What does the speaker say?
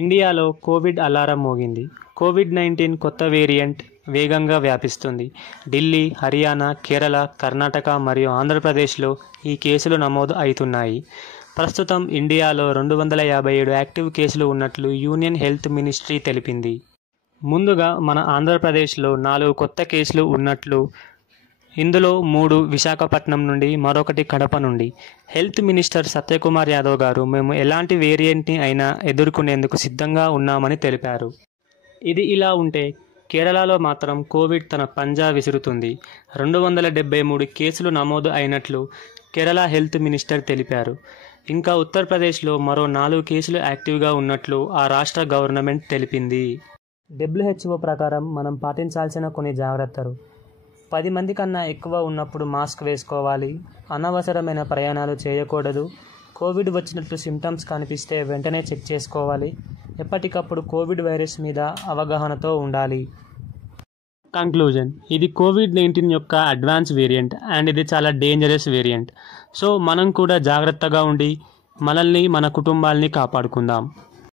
ఇండియాలో Covid alarm మోగింది. COVID-19 కొత్త వేరియంట్ వేగంగా వ్యాపిస్తుంది. ఢిల్లీ, హర్యానా, కేరళ, కర్ణాటక మరియు ఆంధ్రప్రదేశ్లో ఈ కేసులు నమోదు అవుతున్నాయి. ప్రస్తుతం ఇండియాలో 257 యాక్టివ్ కేసులు ఉన్నట్లు యూనియన్ హెల్త్ మినిస్ట్రీ తెలిపింది. ముందుగా మన ఆంధ్రప్రదేశ్లో 4 కొత్త కేసులు ఉన్నట్లు, ఇందులో 3 విశాఖపట్నం నుండి, మరొకటి కడప నుండి. హెల్త్ మినిస్టర్ సత్యకుమార్ యాదవ్ గారు మేము ఎలాంటి వేరియంట్ని అయినా ఎదుర్కొనేందుకు సిద్ధంగా ఉన్నామని తెలిపారు. ఇది ఇలా ఉంటే కేరళలో మాత్రం కోవిడ్ తన పంజా విసురుతుంది. 273 కేసులు నమోదు అయినట్లు కేరళ హెల్త్ మినిస్టర్ తెలిపారు. ఇంకా ఉత్తరప్రదేశ్లో మరో 4 కేసులు యాక్టివ్గా ఉన్నట్లు ఆ రాష్ట్ర గవర్నమెంట్ తెలిపింది. WHO ప్రకారం మనం పాటించాల్సిన కొన్ని జాగ్రత్తలు: 10 మంది కన్నా ఎక్కువ ఉన్నప్పుడు మాస్క్ వేసుకోవాలి, అనవసరమైన ప్రయాణాలు చేయకూడదు, కోవిడ్ వచ్చినట్లు సిమ్టమ్స్ కనిపిస్తే వెంటనే చెక్ చేసుకోవాలి, ఎప్పటికప్పుడు కోవిడ్ వైరస్ మీద అవగాహనతో ఉండాలి. కంక్లూజన్: ఇది కోవిడ్-19 యొక్క అడ్వాన్స్ వేరియంట్ అండ్ ఇది చాలా డేంజరస్ వేరియంట్. సో మనం కూడా జాగ్రత్తగా ఉండి మనల్ని, మన కుటుంబాల్ని కాపాడుకుందాం.